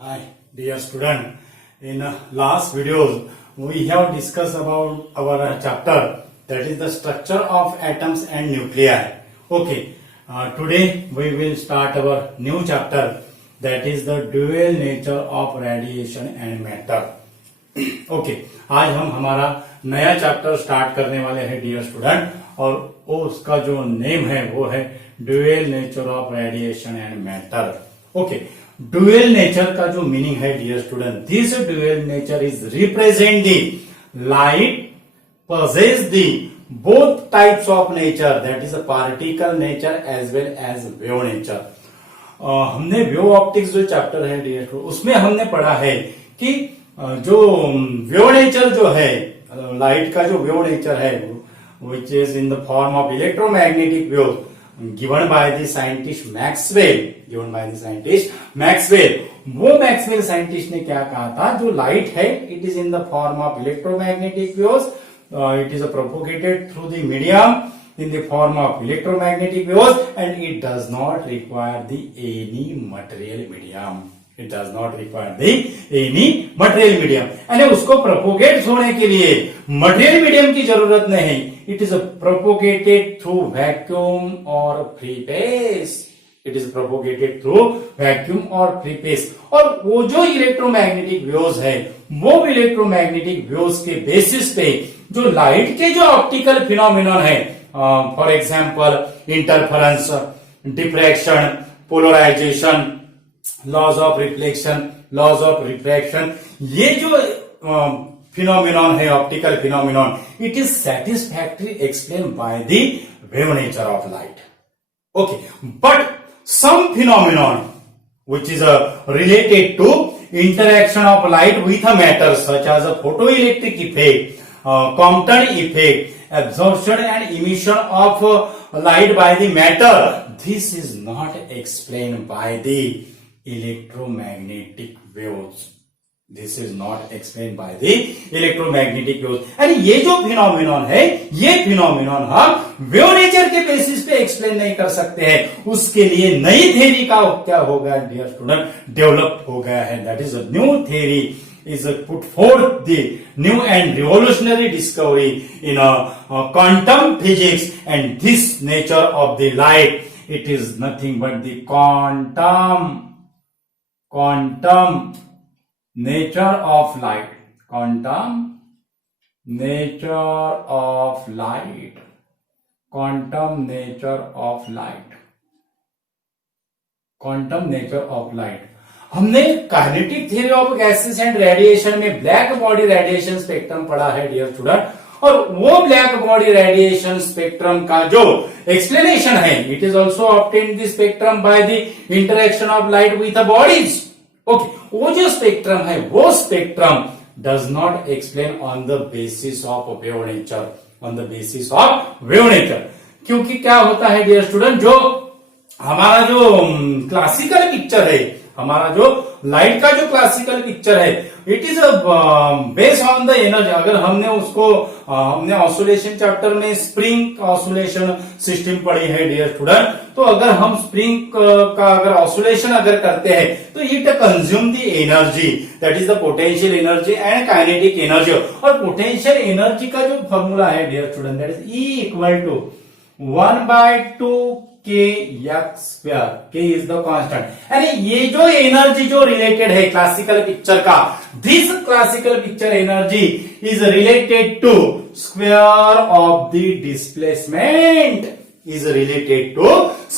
Hi, dear student. In last videos, we have discussed about our chapter that is the structure of atoms and nuclei. Okay, today we will start our new chapter that is the dual nature of radiation and matter. Okay आज हम हमारा नया chapter start करने वाले हैं dear student और वो उसका जो नेम है वो है dual nature of radiation and matter. Okay, dual nature का जो मीनिंग है dear student, this dual nature is represent the light possess the both types of nature, that is a particle nature as well as wave nature. हमने wave optics जो chapter है dear student उसमें हमने पढ़ा है कि जो वेव नेचर जो है लाइट का जो वेव नेचर है which is in the form of electromagnetic wave given by the scientist Maxwell, वो मैक्सवेल साइंटिस्ट ने क्या कहा था, जो लाइट है it is in the form of electromagnetic waves, it is propagated through the medium in the form of electromagnetic waves and it does not require the any material medium. It does not require the any material medium. यानी उसको propagate होने के लिए material medium की जरूरत नहीं. It is propagated through vacuum or free space. It is propagated through vacuum और free space. और वो जो इलेक्ट्रोमैग्नेटिक वेव्स है वो इलेक्ट्रोमैग्नेटिक वेव्स के बेसिस पे जो लाइट के जो ऑप्टिकल फिनोमिनन है, for example interference, diffraction, polarisation, laws of reflection, laws of refraction, ये जो फिनोमिनन है optical phenomenon, it is satisfactory explain by the wave nature of light. Okay, but some phenomenon which is related to interaction of light with a matter such as a photoelectric effect, Compton effect, absorption and emission of light by the matter, this is not explained by the electromagnetic waves. This is not explained by the electromagnetic waves. यानी ये जो phenomenon है ये phenomenon हम wave nature के basis पे explain नहीं कर सकते हैं. उसके लिए नई थ्योरी का क्या हो गया डियर स्टूडेंट, डेवलप हो गया है. That is a new theory is put forth the new and revolutionary discovery in quantum physics, and this nature of the light, it is nothing but the quantum nature of light, quantum nature of light, quantum nature of light, quantum nature of light. हमने kinetic theory of gases and radiation में black body radiation spectrum पढ़ा है dear student, और वो black body radiation spectrum का जो explanation है it is also obtained the spectrum by the interaction of light with the bodies. Okay, वो जो स्पेक्ट्रम है वो spectrum does not explain on the basis of wave nature, on the basis of wave nature. क्योंकि क्या होता है dear student, जो हमारा जो क्लासिकल पिक्चर है, हमारा जो लाइट का जो क्लासिकल पिक्चर है it is based on the energy. अगर हमने उसको हमने ऑसिलेशन चैप्टर में स्प्रिंग ऑसिलेशन सिस्टम पढ़ी है डियर स्टूडेंट, तो अगर हम स्प्रिंग का अगर ऑसिलेशन अगर करते हैं तो it consume the energy, that is the potential energy and kinetic energy. और पोटेंशियल एनर्जी का जो फॉर्मूला है dear student that is E equal to 1/2 kx square. K is the constant. यानी ये जो एनर्जी जो रिलेटेड है क्लासिकल पिक्चर का, this classical picture energy is related to square of the displacement, is related to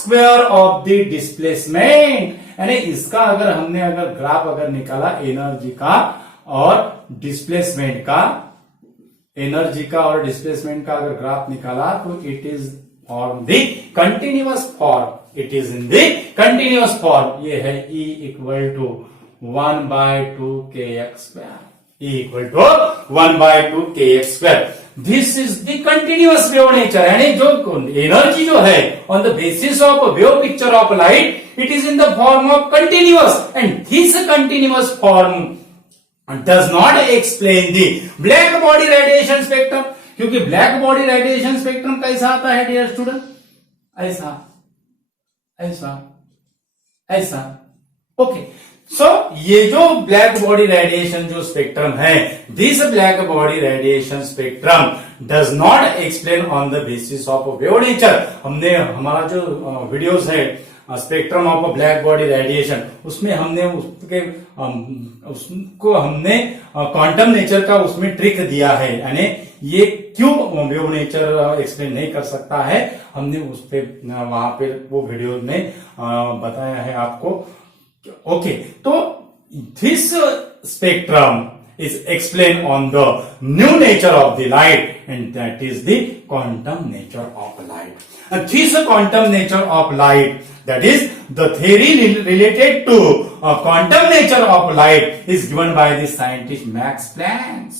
square of the displacement. यानी इसका अगर हमने अगर ग्राफ अगर निकाला एनर्जी का और डिस्प्लेसमेंट का, एनर्जी का और डिस्प्लेसमेंट का अगर ग्राफ निकाला तो it is form the continuous form, it is in the continuous form. ये है E equal to 1/2 kx square, E equal to 1/2 kx square. This is the continuous wave nature. यानी जो एनर्जी जो है on the basis of a wave picture of light, it is in the form of continuous, and this continuous form does not explain the black body radiation spectrum. क्योंकि black body radiation spectrum कैसा आता है dear student, ऐसा ऐसा ऐसा. Okay, so ये जो black body radiation जो स्पेक्ट्रम है, this black body radiation spectrum does not explain on the basis of wave nature. हमने हमारा जो वीडियोस है spectrum of black body radiation, उसमें हमने उसको हमने क्वांटम नेचर का उसमें ट्रिक दिया है, यानी ये क्यों वेव नेचर एक्सप्लेन नहीं कर सकता है, हमने उस पे वहां पे वो वीडियो में बताया है आपको। ओके, तो this spectrum is explained on the new nature of the light, and that is the quantum nature of light. And this quantum nature of light, that is the theory related to quantum nature of light, is given by the scientist Max Planck.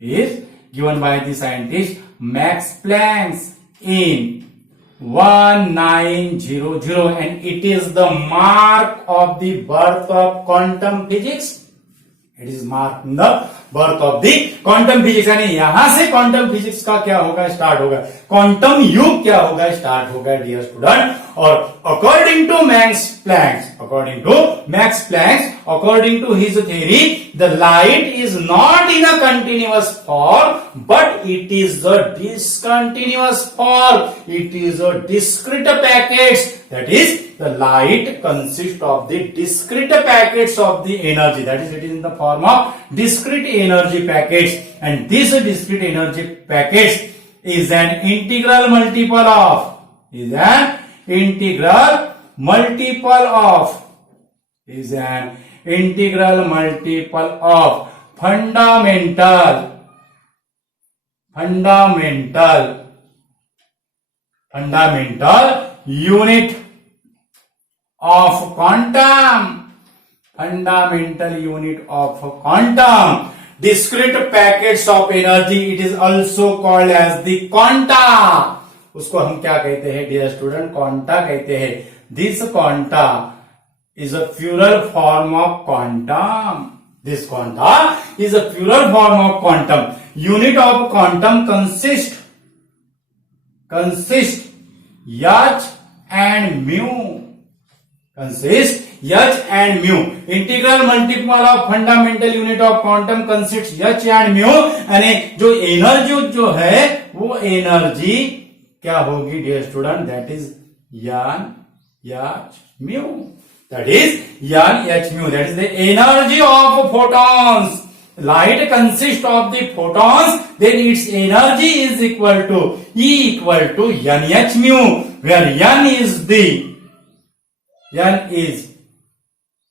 Is given by the scientist Max Planck in 1900, and it is the mark of the birth of quantum physics. It is marked the birth of the quantum physics, यानी यहां से quantum physics का क्या होगा, start होगा, quantum युग क्या होगा, स्टार्ट होगा डियर स्टूडेंट। और according to Max Planck, according to his theory, the light is not in a continuous form but it is the discontinuous form, it is a discrete packets, that is the light consists of the discrete packets of the energy, that is it is in the form of discrete energy packets, and this discrete energy packets is an integral multiple of fundamental unit of quantum, discrete packets of energy, it is also called as the quanta। उसको हम क्या कहते हैं dear student, quanta कहते हैं। This quanta is a plural form of quantum, this quanta is a plural form of quantum. Unit of quantum consist H and mu, integral multiple of fundamental unit of quantum consist H and mu, यानी जो energy जो है वो energy क्या होगी dear student, that is यान H mu, that is यान H mu, that is the energy of photons. Light consists of the photons, then its energy is equal to n H mu, where n is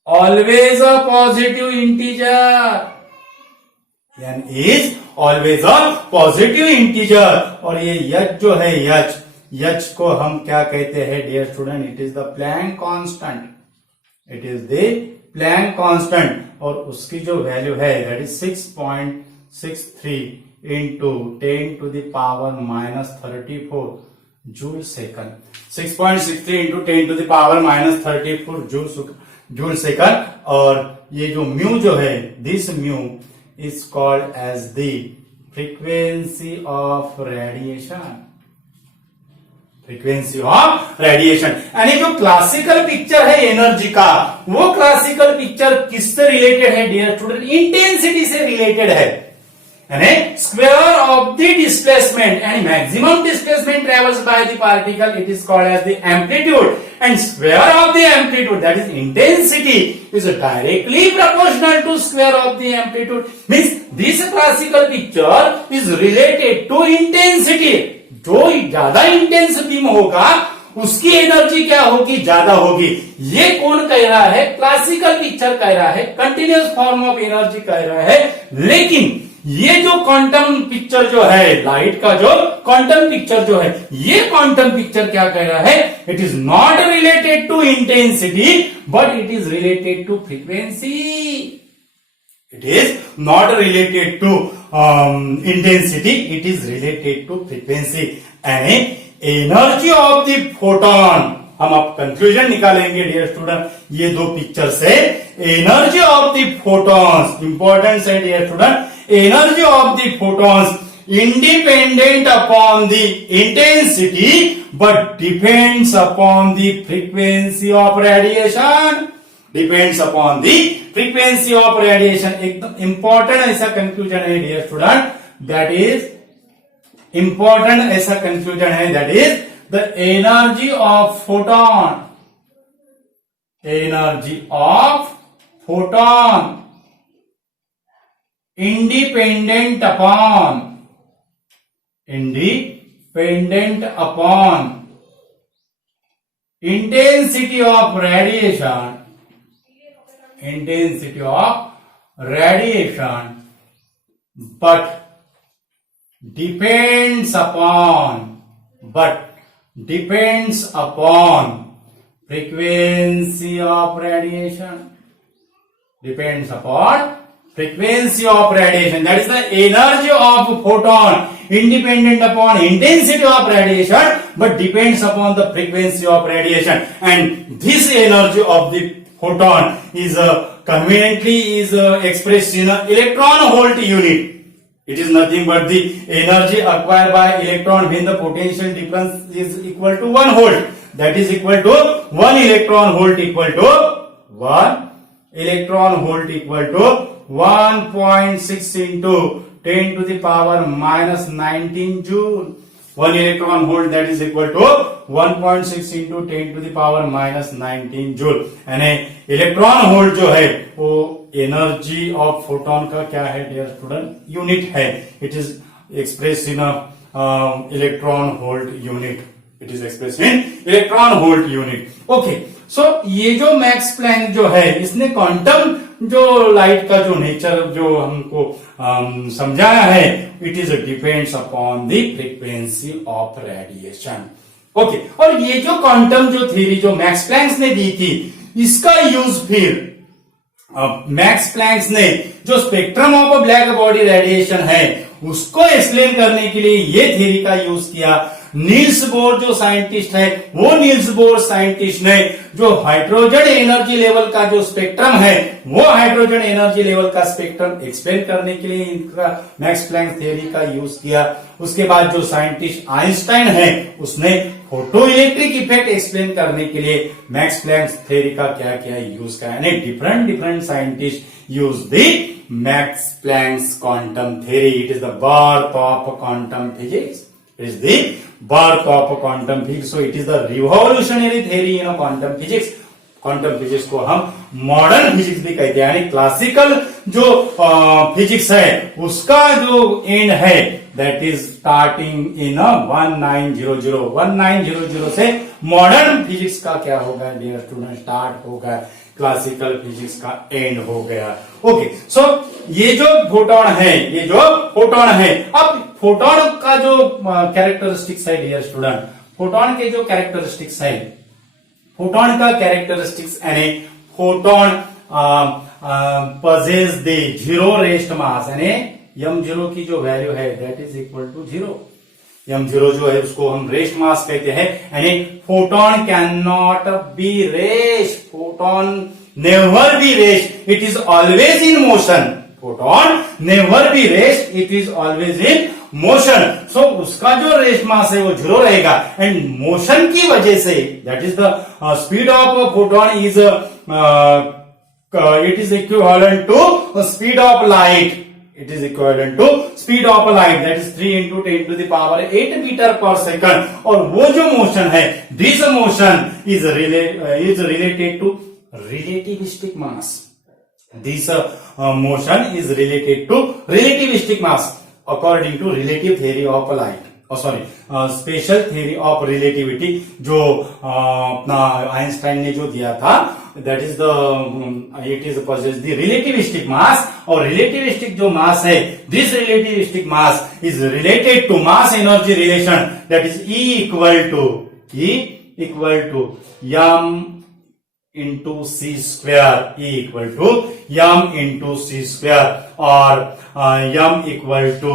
always a positive integer. n is always a positive integer, और ये h जो है h को हम क्या कहते हैं dear student, it is the Planck constant, it is the Planck constant, और उसकी जो वैल्यू है that is 6.63 into 10 to the power -34 joule second, 6.63 into 10 to the power -34 joule second. और ये जो म्यू जो है, this mu is called as the frequency of radiation, यानी जो क्लासिकल पिक्चर है एनर्जी का, वो क्लासिकल पिक्चर किससे रिलेटेड है डियर स्टूडेंट, इंटेंसिटी से रिलेटेड है, यानी स्क्वायर ऑफ द डिस्प्लेसमेंट, यानी maximum displacement travels by the particle, it is called as the amplitude, and square of the amplitude, that is intensity, is directly proportional to square of the amplitude. Means this classical picture is related to intensity. जो ज्यादा intense beam होगा उसकी energy क्या होगी, ज्यादा होगी। ये कौन कह रहा है, क्लासिकल पिक्चर कह रहा है, कंटिन्यूअस फॉर्म ऑफ एनर्जी कह रहा है। लेकिन ये जो क्वांटम पिक्चर जो है, लाइट का जो क्वांटम पिक्चर जो है, ये क्वांटम पिक्चर क्या कह रहा है, it is not related to intensity but it is related to frequency. It is not related to intensity, it is related to frequency and energy of the photon। हम अब conclusion निकालेंगे dear student ये दो picture से। Energy of the photons, important है dear student, energy of the photons independent upon the intensity but depends upon the frequency of radiation। Depends upon the frequency of radiation. एकदम important ऐसा conclusion है dear student, that is important ऐसा conclusion है, that is the energy of photon, energy of photon independent upon intensity of radiation, but depends upon frequency of radiation, depends upon frequency of radiation. That is the energy of photon independent upon intensity of radiation, but depends upon the frequency of radiation. And this energy of the photon is conveniently expressed in an electron volt unit. It is nothing but the energy acquired by electron when the potential difference is equal to 1 volt. That is equal to 1 electron volt equal to 1 electron volt equal to 1.6 into 10 to the power minus 19 joule. 1 electron volt that is equal to 1.6 into 10 to the power minus 19 joule. यानी electron volt जो है वो energy of photon का क्या है dear student, unit है. It is express in electron volt unit. It is express in electron volt unit. Okay, so ये जो मैक्स प्लैंक जो है इसने क्वांटम जो लाइट का जो नेचर जो हमको समझाया है, it is depends upon the frequency of radiation. Okay, और ये जो क्वांटम जो थ्योरी जो मैक्स प्लैंक ने दी थी, इसका यूज फिर मैक्स प्लैंक ने जो spectrum of black body radiation है उसको एक्सप्लेन करने के लिए ये थ्योरी का यूज किया. नील्स बोर जो साइंटिस्ट है, वो नील्स बोर साइंटिस्ट ने जो हाइड्रोजन एनर्जी लेवल का जो स्पेक्ट्रम है, वो हाइड्रोजन एनर्जी लेवल का स्पेक्ट्रम एक्सप्लेन करने के लिए इनका मैक्स प्लैंक थ्योरी का यूज किया. उसके बाद जो साइंटिस्ट आइंस्टाइन है, उसने फोटो इलेक्ट्रिक इफेक्ट एक्सप्लेन करने के लिए मैक्स प्लैंक थ्योरी का क्या क्या यूज किया. यानी different scientist use the Max Planck quantum theory. It is the birth of quantum physics. It is the birth of quantum physics. So it is the revolutionary theory in quantum physics. Quantum physics को हम modern physics भी कहते हैं. यानी classical जो physics है उसका जो एंड है, दैट इज स्टार्टिंग इन 1900. 1900 से मॉडर्न फिजिक्स का क्या होगा डियर स्टूडेंट, स्टार्ट होगा. क्लासिकल फिजिक्स का एंड हो गया. ओके, सो ये जो फोटोन है, अब फोटोन का जो कैरेक्टरिस्टिक्स है डियर स्टूडेंट, फोटोन के जो कैरेक्टरिस्टिक्स है, फोटोन का कैरेक्टरिस्टिक्स यानी photon possess the zero rest mass. यानी m0 की जो वैल्यू है that is equal to 0. m0 जो है उसको हम रेस्ट मास कहते हैं. यानी photon can not be rest, photon never be rest, it is always in motion. Photon never be rest, it is always in motion. So उसका जो rest mass है वो 0 रहेगा. एंड मोशन की वजह से that is the speed of photon is it is equivalent to speed of light. It is equivalent to speed of light, that is 3 into 10 to the power 8 meter per second. और वो जो motion है, this motion is related to relativistic mass. This motion is related to relativistic mass according to relative theory of light. Special theory of relativity जो अपना Einstein ने जो दिया था, that is the it is possess the relativistic mass. और relativistic जो mass है, this relativistic mass is related to mass energy relation, that is E equal to m into c square. E equal to m into c square, और m equal to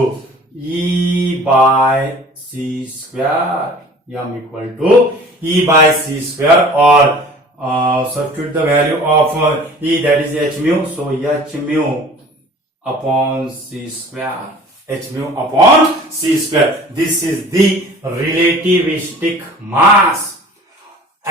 E by c square. m equal to E by c square, or substitute the value of E, that is h mu. So h mu upon c square. h mu upon c square. This is the relativistic mass.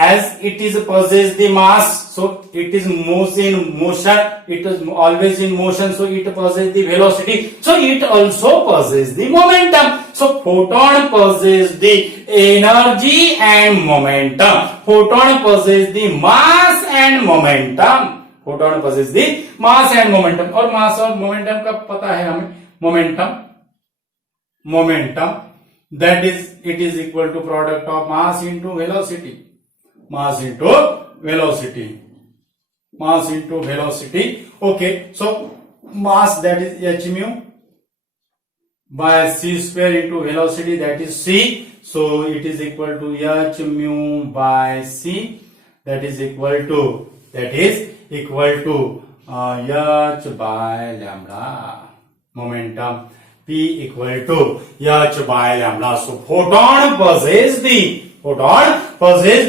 as it is possess the mass, so it is moves in motion, it is always in motion, so it possess the velocity, so it also possess the momentum. So photon possess the energy and momentum, photon possess the mass and momentum, photon possess the mass and momentum. और mass और momentum का पता है हमें, momentum that is it is equal to product of mass into velocity, mass into velocity, mass into velocity. Okay, so mass that is h mu by c square into velocity that is c, so it is equal to h mu by c, that is equal to h by lambda, momentum p equal to h by lambda. So photon possess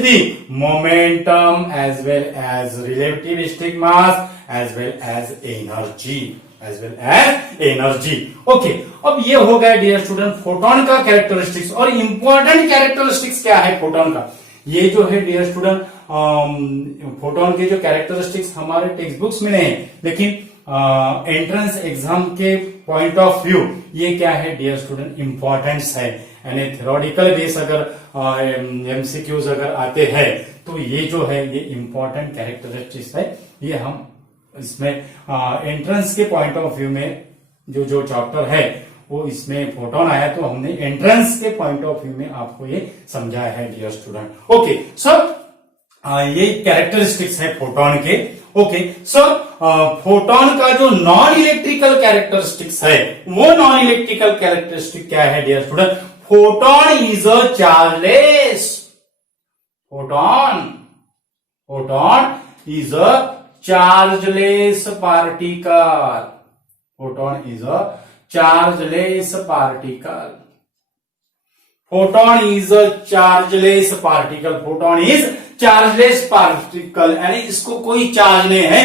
the momentum as well as relativistic mass as well as energy, okay. अब ये हो गया dear student photon का characteristics. और important characteristics क्या है photon का, ये जो है डियर स्टूडेंट फोटोन के जो कैरेक्टरिस्टिक्स हमारे टेक्स्ट बुक्स में नहीं है, लेकिन एंट्रेंस एग्जाम के पॉइंट ऑफ व्यू ये क्या है डियर स्टूडेंट, इंपॉर्टेंस है. यानी थ्योरेटिकल बेस अगर एमसीक्यूज अगर आते हैं तो ये जो है ये इंपॉर्टेंट कैरेक्टरिस्टिक्स है. ये हम इसमें एंट्रेंस के पॉइंट ऑफ व्यू में जो चैप्टर है वो इसमें फोटोन आया, तो हमने एंट्रेंस के पॉइंट ऑफ व्यू में आपको ये समझाया है डियर स्टूडेंट. ओके, सो ये कैरेक्टरिस्टिक्स है फोटोन के. ओके, सो फोटोन का जो नॉन इलेक्ट्रिकल कैरेक्टरिस्टिक्स है वो नॉन इलेक्ट्रिकल कैरेक्टरिस्टिक क्या है dear student, photon is a chargeless, photon is a chargeless particle, photon is a chargeless particle, photon is a chargeless particle, photon is chargeless particle, यानी इसको कोई charge नहीं है,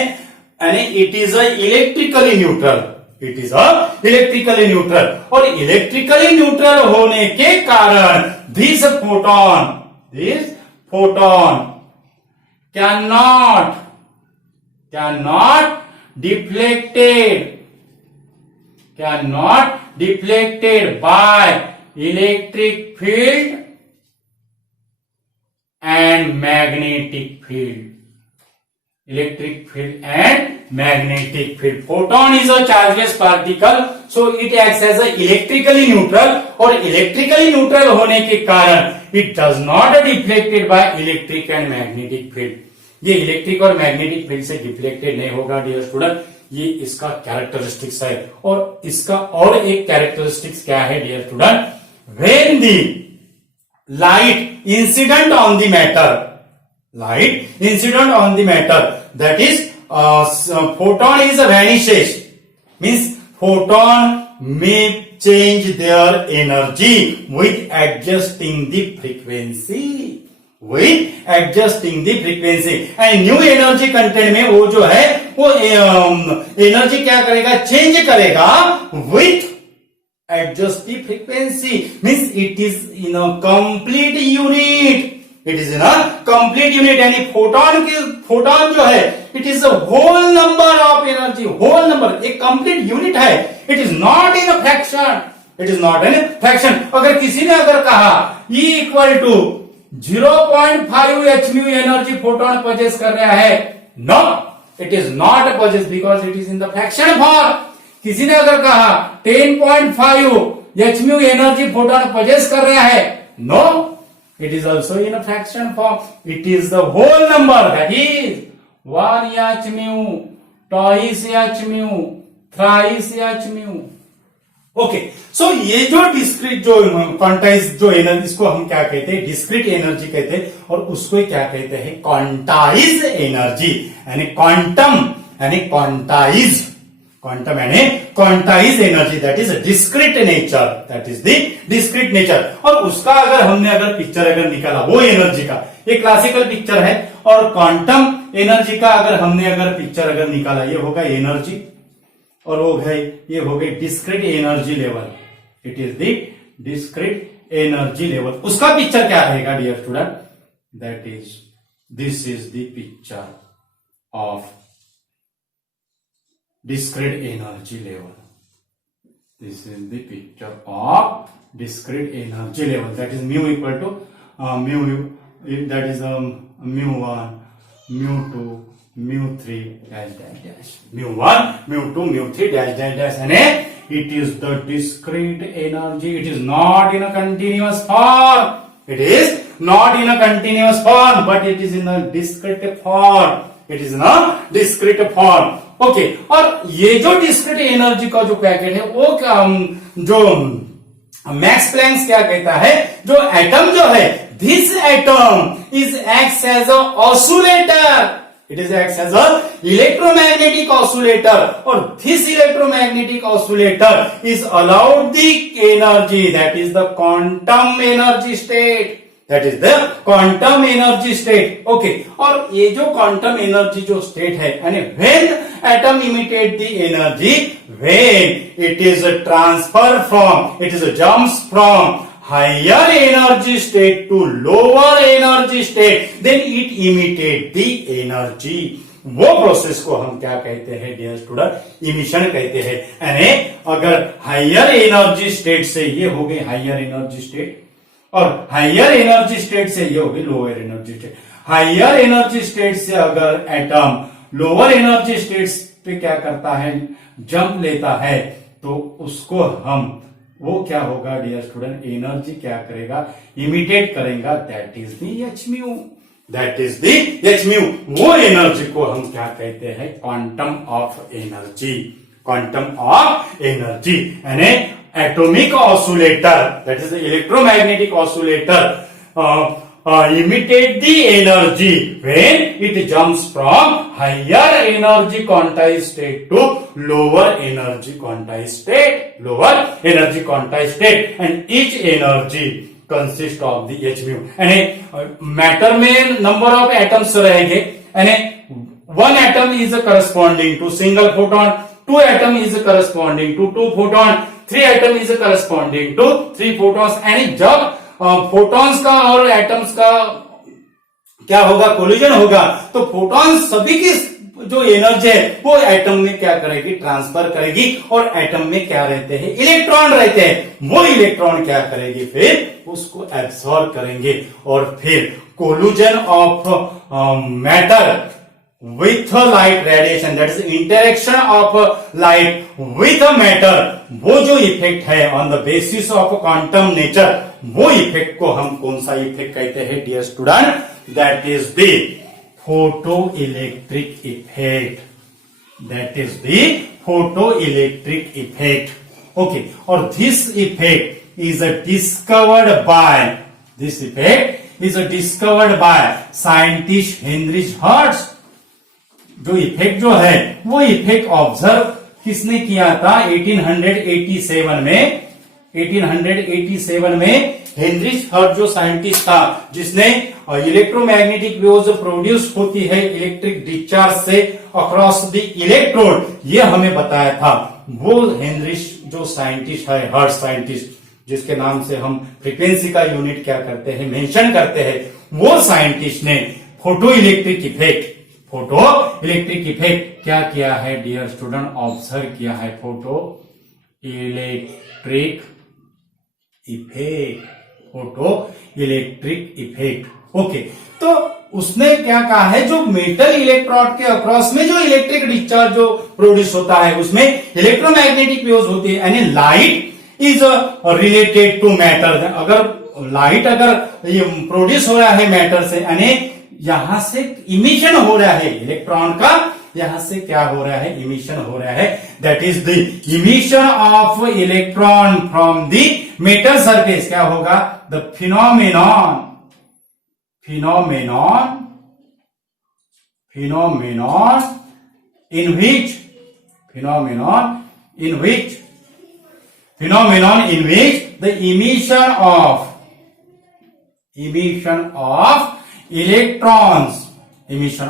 यानी it is a electrically neutral, it is a electrically neutral. और electrically neutral होने के कारण this photon cannot deflected by electric field and magnetic field. Photon is a chargeless particle, so it acts as a electrically neutral, और electrically neutral होने के कारण it does not deflected by electric and magnetic field. ये electric और magnetic field से deflected नहीं होगा dear student, ये इसका कैरेक्टरिस्टिक्स है. और इसका और एक कैरेक्टरिस्टिक्स क्या है dear student, when the light incident on the matter, that is photon is vanishes, means photon में change their energy with adjusting the frequency, and new energy content में वो जो है वो एनर्जी क्या करेगा, चेंज करेगा with adjust the frequency, means it is in a complete unit, यानी फोटोन जो है it is a whole number of energy, whole number एक कंप्लीट यूनिट है. It is not in a fraction, अगर किसी ने अगर कहा E equal to 0.5 hmu energy photon possess कर रहा है, no, it is not possess because it is in the fraction form. किसी ने अगर कहा 10.5 hmu एनर्जी फोटोन पजेस कर रहा है, no, it is also in a fraction form. It is the whole number, that is 1 hmu, 2 hmu, 3 hmu. Okay, so ये जो discrete जो क्वांटाइज जो एनर्जी, इसको हम क्या कहते हैं, डिस्क्रीट एनर्जी कहते हैं, और उसको क्या कहते हैं, क्वांटाइज एनर्जी, यानी क्वांटम यानी quantize energy, that is discrete nature. और उसका अगर पिक्चर निकाला वो एनर्जी का, ये क्लासिकल पिक्चर है, और क्वांटम एनर्जी का अगर पिक्चर निकाला, ये होगा एनर्जी, और ये हो गई discrete energy level. It is the discrete energy level. उसका पिक्चर क्या रहेगा dear student, that is This is the picture of discrete energy level. This is the picture of discrete energy level. That is mu equal to mu. That is mu1, mu2, mu3 dash dash dash. mu1, mu2, mu3 dash dash dash. And it is the discrete energy. It is not in a continuous form. It is not in a continuous form, but it is in a discrete form. It is in a discrete form. Okay और ये जो discrete energy का जो packet है वो जो max Planck क्या कहता है, जो एटम जो है, this atom is acts as a oscillator. It is acts as a electromagnetic oscillator, or this electromagnetic oscillator is allowed the energy, that is the quantum energy state. That is the quantum energy state. Okay. और ये जो quantum energy जो state है, यानी when atom emitted the energy, when it is a transfer from, it is a jumps from higher energy state to lower energy state, then it emitted the energy. वो process को हम क्या कहते हैं dear student, emission कहते हैं. यानी अगर हायर एनर्जी स्टेट से ये हो गई हायर एनर्जी स्टेट, और हायर एनर्जी स्टेट से ये हो गई lower energy state. Higher energy state से अगर एटम लोअर एनर्जी स्टेट्स पे क्या करता है, जंप लेता है, तो उसको हम वो क्या होगा डियर स्टूडेंट, एनर्जी क्या करेगा, इमिटेट करेगा. That is the H mu. That is the H mu. वो एनर्जी को हम क्या कहते हैं, quantum of energy. Quantum of energy यानी atomic oscillator, that is the electromagnetic oscillator, imitate the energy when it jumps from higher energy quantized state to lower energy quantized state. Lower energy quantized state, and each energy consists of the h mu. यानी matter में number of atoms रहेंगे, यानी one atom is corresponding to single photon, 2 atom is corresponding to 2 photon, 3 atom is corresponding to 3 photons. यानी जब photons का और atoms का क्या होगा, कोलिजन होगा, तो फोटॉन्स सभी की जो एनर्जी है वो एटम में क्या करेगी, ट्रांसफर करेगी. और एटम में क्या रहते हैं, इलेक्ट्रॉन रहते हैं. वो इलेक्ट्रॉन क्या करेगी, फिर उसको एब्सॉर्ब करेंगे, और फिर collision of matter with light radiation, that is interaction of light with matter, वो जो इफेक्ट है on the basis of quantum nature, वो इफेक्ट को हम कौन सा इफेक्ट कहते हैं dear student, that is the photo electric effect. That is the photo electric effect. Okay. और this effect is discovered by scientist Heinrich Hertz. जो effect जो है वो इफेक्ट ऑब्जर्व किसने किया था, 1887 में. 1887 में हेनरिच हर्ट्ज जो साइंटिस्ट था, जिसने इलेक्ट्रोमैग्नेटिक वेव्स प्रोड्यूस होती है इलेक्ट्रिक डिस्चार्ज से अक्रॉस द इलेक्ट्रोड, ये हमें बताया था. वो हेनरिच जो साइंटिस्ट है, हर्ट्ज साइंटिस्ट, जिसके नाम से हम फ्रीक्वेंसी का यूनिट क्या करते हैं, मेंशन करते हैं, वो साइंटिस्ट ने फोटो इलेक्ट्रिक इफेक्ट क्या किया है डियर स्टूडेंट, ऑब्जर्व किया है. Photo electric effect. ओके. तो उसने क्या कहा है, जो मेटल इलेक्ट्रोड के अक्रॉस में जो इलेक्ट्रिक डिस्चार्ज जो प्रोड्यूस होता है, उसमें इलेक्ट्रोमैग्नेटिक वेव्स होती है. यानी light is related to matter. अगर लाइट ये प्रोड्यूस हो रहा है मैटर से, यानी यहां से इमिशन हो रहा है इलेक्ट्रॉन का, यहां से क्या हो रहा है, इमिशन हो रहा है. That is the emission of electron from the metal surface. क्या होगा, the फिनोमेनॉन in which the emission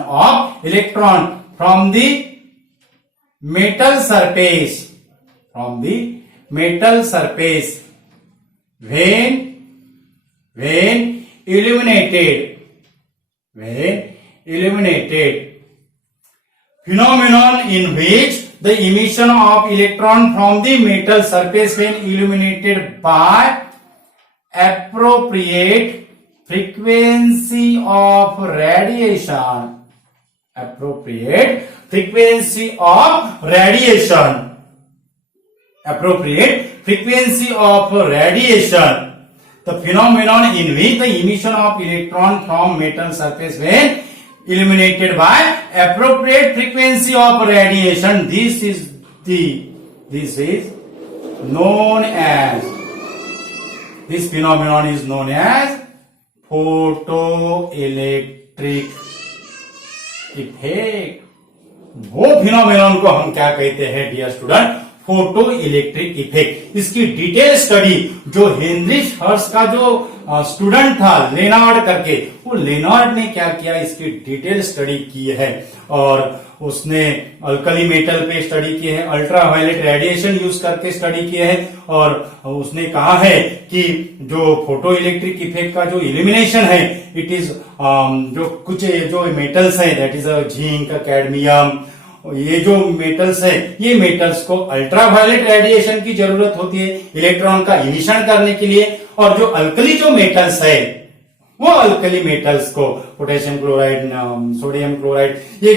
of electron from the metal surface, when illuminated illuminated phenomenon in which the emission of electron from the metal surface when illuminated by appropriate frequency of radiation. Appropriate frequency of radiation. Appropriate frequency of radiation. The phenomenon in which the emission of electron from metal surface when illuminated by appropriate frequency of radiation. This phenomenon is known as photoelectric effect. वो phenomenon को हम क्या कहते हैं dear student? Photo electric effect. इसकी detail study जो Heinrich Hertz का जो स्टूडेंट था लेनार्ड करके, वो लेनार्ड ने क्या किया, इसकी डिटेल स्टडी की है और उसने अल्कली मेटल पे स्टडी की है, अल्ट्रावायलेट रेडिएशन यूज करके स्टडी किया है और उसने कहा है कि जो फोटो इलेक्ट्रिक इफेक्ट का जो इल्यूमिनेशन है इट इज जो कुछ जो मेटल्स है दैट इज जिंक, कैडमियम, ये जो मेटल्स है ये मेटल्स को अल्ट्रावायलेट रेडिएशन की जरूरत होती है इलेक्ट्रॉन का इमिशन करने के लिए, और जो अल्कली जो मेटल्स है वो अल्कली मेटल्स को पोटेशियम क्लोराइड, सोडियम क्लोराइड, ये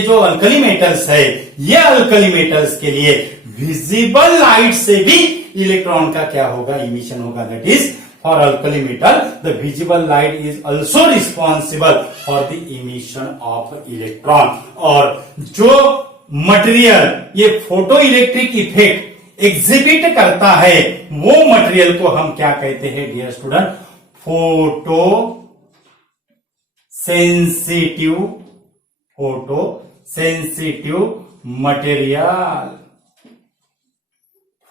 जो अल्कली मेटल्स है ये अल्कली मेटल्स के लिए विजिबल लाइट से भी इलेक्ट्रॉन का क्या होगा, इमिशन होगा। That is for alkali metal the visible light is also responsible for the emission of electron। और जो मटेरियल ये फोटो इलेक्ट्रिक इफेक्ट एग्जिबिट करता है वो मटेरियल को हम क्या कहते हैं dear student? Photo sensitive material.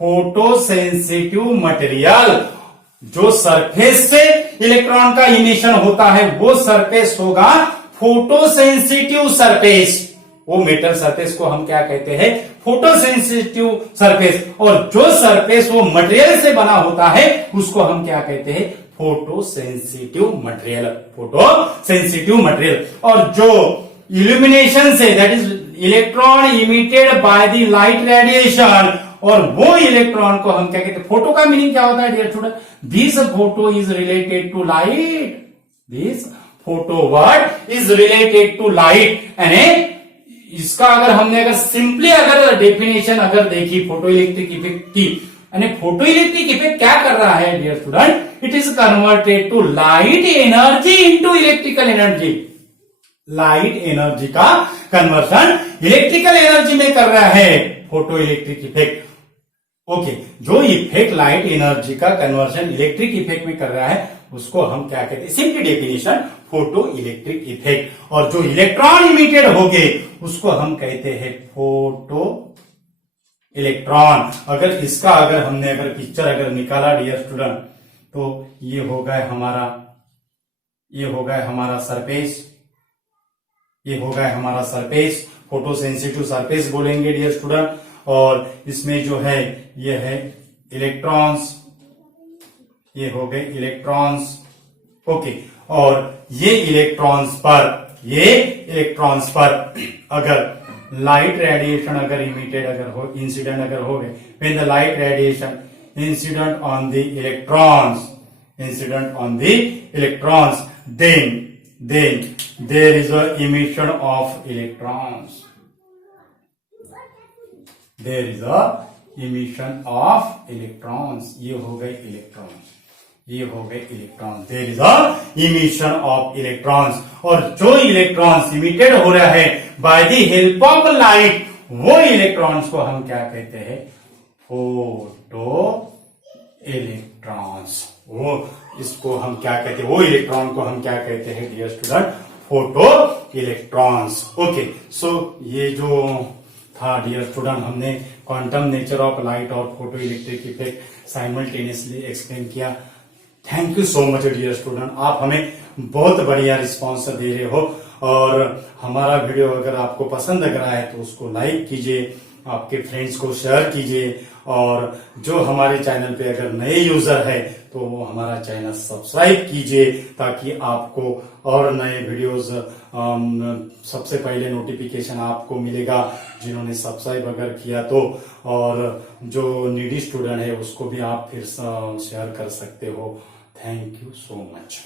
Photo sensitive material जो सरफेस से इलेक्ट्रॉन का इमिशन होता है वो सरफेस होगा फोटो सेंसिटिव सरफेस। वो मेटल सरफेस को हम क्या कहते हैं? Photo sensitive surface. और जो सरफेस वो मटेरियल से बना होता है उसको हम क्या कहते हैं? Photo sensitive material. Photo sensitive material. और जो इल्यूमिनेशन से that is electron emitted by the light radiation, और वो इलेक्ट्रॉन को हम क्या कहते हैं? फोटो का मीनिंग क्या होता है dear student? This photo is related to light. This photo word is related to light. यानी इसका अगर सिंपली डेफिनेशन देखी फोटो इलेक्ट्रिक इफेक्ट की, यानी फोटो इलेक्ट्रिक इफेक्ट क्या कर रहा है dear student? It is converted to light energy into electrical energy. Light energy का कन्वर्शन इलेक्ट्रिकल एनर्जी में कर रहा है फोटो इलेक्ट्रिक इफेक्ट। ओके, जो इफेक्ट लाइट एनर्जी का कन्वर्शन इलेक्ट्रिक इफेक्ट में कर रहा है उसको हम क्या कहते हैं? Simply definition photo electric effect. और जो इलेक्ट्रॉन इमिटेड हो गए उसको हम कहते हैं फोटो इलेक्ट्रॉन। इसका हमने पिक्चर निकाला डियर स्टूडेंट तो ये हो गया हमारा सरफेस, ये हो गया हमारा सरफेस, फोटो सेंसिटिव सरफेस बोलेंगे डियर स्टूडेंट। और इसमें जो है ये है इलेक्ट्रॉन्स, ये हो गए इलेक्ट्रॉन्स। ओके, और ये इलेक्ट्रॉन्स पर अगर लाइट रेडिएशन इमिटेड इंसिडेंट हो गए, when the light radiation incident on the electrons then there is a emission of electrons. There is a emission of electrons. ये हो गए इलेक्ट्रॉन्स, ये हो गए electrons. There is a emission of electrons। और जो इलेक्ट्रॉन्स इमिटेड हो रहा है by the help of light, वो इलेक्ट्रॉन्स को हम क्या कहते हैं? Photo electrons. वो इसको हम क्या कहते हैं? वो इलेक्ट्रॉन को हम क्या कहते हैं dear student? Photo electrons. Okay, so ये जो था डियर स्टूडेंट हमने क्वांटम नेचर ऑफ लाइट और photo electric effect simultaneously explain किया। Thank you so much dear student, आप हमें बहुत बढ़िया रिस्पॉन्स दे रहे हो। और हमारा वीडियो आपको पसंद लग रहा है तो उसको लाइक कीजिए, आपके फ्रेंड्स को शेयर कीजिए, और जो हमारे चैनल पे अगर नए यूजर है तो वो हमारा चैनल सब्सक्राइब कीजिए, ताकि आपको और नए वीडियोस सबसे पहले नोटिफिकेशन आपको मिलेगा, जिन्होंने सब्सक्राइब अगर किया तो। और जो नीडी स्टूडेंट है उसको भी आप फिर शेयर कर सकते हो। Thank you so much.